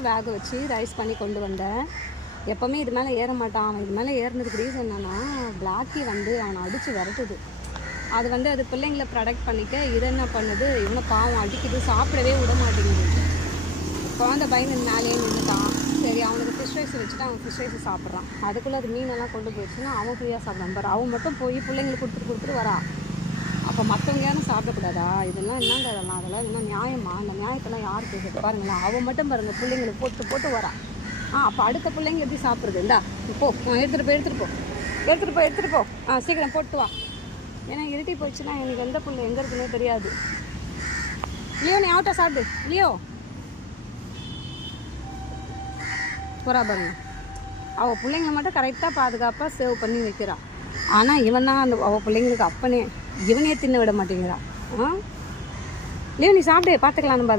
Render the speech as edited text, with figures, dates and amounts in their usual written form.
வேக வச்சு ரைஸ் பண்ணி கொண்டு வந்தேன். எப்போவுமே இது மேலே ஏற மாட்டான். அவன் இது மேலே ஏறினதுக்கு ரீசன் என்னென்னா, பிளாக்கி வந்து அவனை அடித்து விரட்டுது. அது பிள்ளைங்களை ப்ரொடெக்ட் பண்ணிக்க இது என்ன பண்ணுது, இவனை பாவம் அடிக்குது, சாப்பிடவே விட மாட்டேங்குது. குழந்தை பயந்து மேலேயே நின்றுட்டான். சரி, அவனுக்கு ஃபிஷ் ரைஸ் வச்சுட்டு அவன் ஃபிஷ் ரைஸை சாப்பிட்றான். அதுக்குள்ளே அது மீனெல்லாம் கொண்டு போயிடுச்சுன்னா அவன் ஃப்ரீயாக சாப்பிட்றான். பாரு, அவன் மட்டும் போய் பிள்ளைங்களுக்கு கொடுத்துட்டு வரா. அப்போ மற்றவங்க யாரும் சாப்பிடக்கூடாதா? இதெல்லாம் என்னங்க அதெல்லாம் என்ன நியாயமா? அந்த நியாயத்தெல்லாம் யார் பேசுறது? பாருங்களா, அவன் மட்டும் பாருங்கள் பிள்ளைங்களுக்கு போட்டு வரா. அப்போ அடுத்த பிள்ளைங்க எப்படி சாப்பிட்றது? இந்தா போ, எடுத்துகிட்டு போ. சீக்கிரம் போட்டு வா. ஏன்னா இருட்டி போயிடுச்சுன்னா எனக்கு எந்த பிள்ளை எங்கே இருக்குன்னே தெரியாது. லியோ, நீ ஆவட்டா சாப்பிடு. லியோ போறா பாருங்க. அவள் பிள்ளைங்களை மட்டும் கரெக்டாக பாதுகாப்பாக சேவ் பண்ணி வைக்கிறான். ஆனால் இவன் தான் அவள் பிள்ளைங்களுக்கு அப்பனே இவனே தின்ன விட மாட்டேங்கிறான். லியோ, நீ சாப்பிடு, பார்த்துக்கலாம் நம்ம.